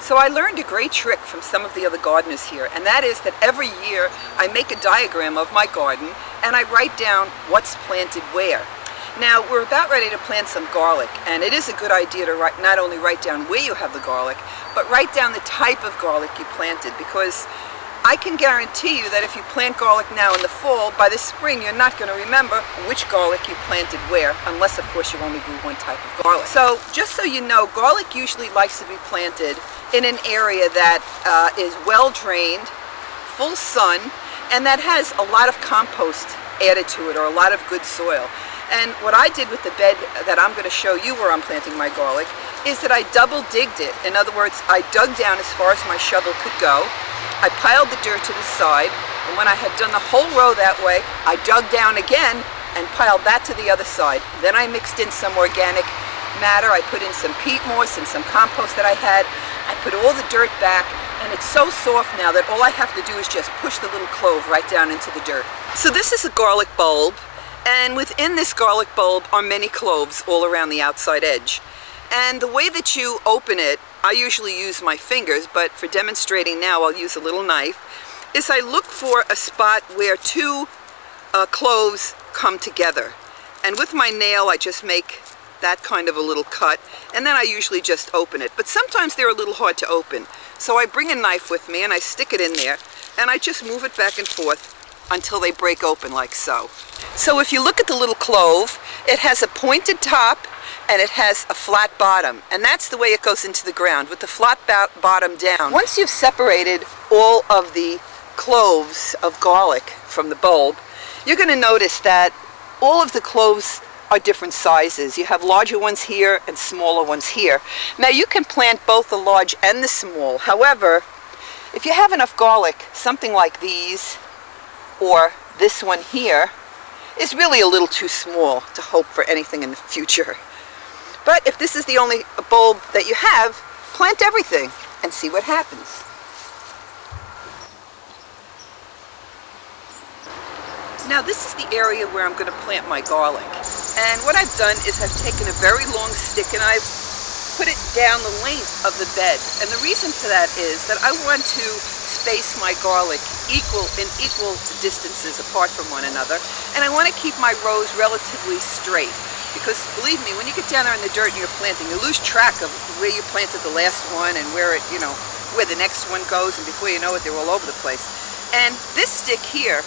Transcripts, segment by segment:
So I learned a great trick from some of the other gardeners here, and that is that every year I make a diagram of my garden and I write down what's planted where. Now we're about ready to plant some garlic, and it is a good idea to not only write down where you have the garlic, but write down the type of garlic you planted, because I can guarantee you that if you plant garlic now in the fall, by the spring you're not going to remember which garlic you planted where, unless of course you only grew one type of garlic. So just so you know, garlic usually likes to be planted in an area that is well drained, full sun, and that has a lot of compost added to it, or a lot of good soil. And what I did with the bed that I'm going to show you where I'm planting my garlic is that I double digged it. In other words, I dug down as far as my shovel could go. I piled the dirt to the side, and when I had done the whole row that way, I dug down again and piled that to the other side. Then I mixed in some organic matter. I put in some peat moss and some compost that I had. I put all the dirt back, and it's so soft now that all I have to do is just push the little clove right down into the dirt. So this is a garlic bulb, and within this garlic bulb are many cloves all around the outside edge. And the way that you open it, I usually use my fingers, but for demonstrating now I'll use a little knife, is I look for a spot where two cloves come together. And with my nail I just make that kind of a little cut, and then I usually just open it. But sometimes they're a little hard to open. So I bring a knife with me and I stick it in there, and I just move it back and forth until they break open like so. So if you look at the little clove, it has a pointed top and it has a flat bottom, and that's the way it goes into the ground, with the flat bottom down. Once you've separated all of the cloves of garlic from the bulb, you're going to notice that all of the cloves are different sizes. You have larger ones here and smaller ones here. Now you can plant both the large and the small. However, if you have enough garlic, something like these or this one here is really a little too small to hope for anything in the future. But if this is the only bulb that you have, plant everything and see what happens. Now this is the area where I'm going to plant my garlic. And what I've done is I've taken a very long stick and I've put it down the length of the bed. And the reason for that is that I want to space my garlic in equal distances apart from one another. And I want to keep my rows relatively straight. Because believe me, when you get down there in the dirt and you're planting, you lose track of where you planted the last one and where where the next one goes, and before you know it, they're all over the place. And this stick here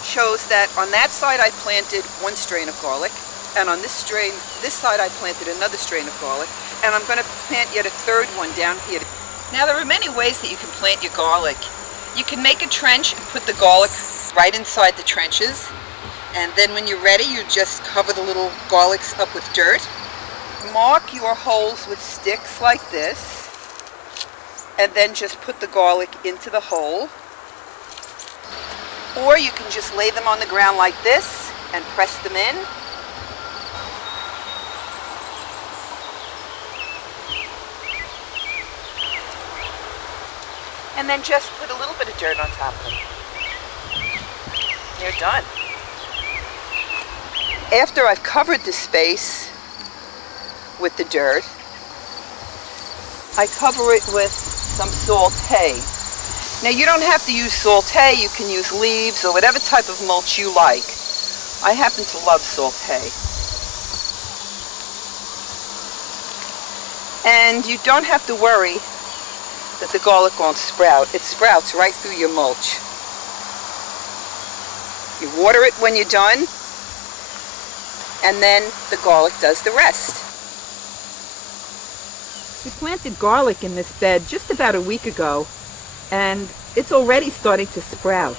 shows that on that side I planted one strain of garlic, and on this side I planted another strain of garlic, and I'm going to plant yet a third one down here. Now there are many ways that you can plant your garlic. You can make a trench and put the garlic right inside the trenches. And then when you're ready, you just cover the little garlics up with dirt. Mark your holes with sticks like this, and then just put the garlic into the hole. Or you can just lay them on the ground like this and press them in. And then just put a little bit of dirt on top of them. They're done. After I've covered the space with the dirt, I cover it with some salt hay. Now you don't have to use salt hay, you can use leaves or whatever type of mulch you like. I happen to love salt hay. And you don't have to worry that the garlic won't sprout. It sprouts right through your mulch. You water it when you're done, and then the garlic does the rest. We planted garlic in this bed just about a week ago, and it's already starting to sprout.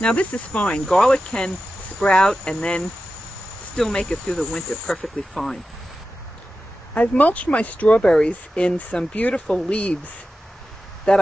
Now this is fine. Garlic can sprout and then still make it through the winter perfectly fine. I've mulched my strawberries in some beautiful leaves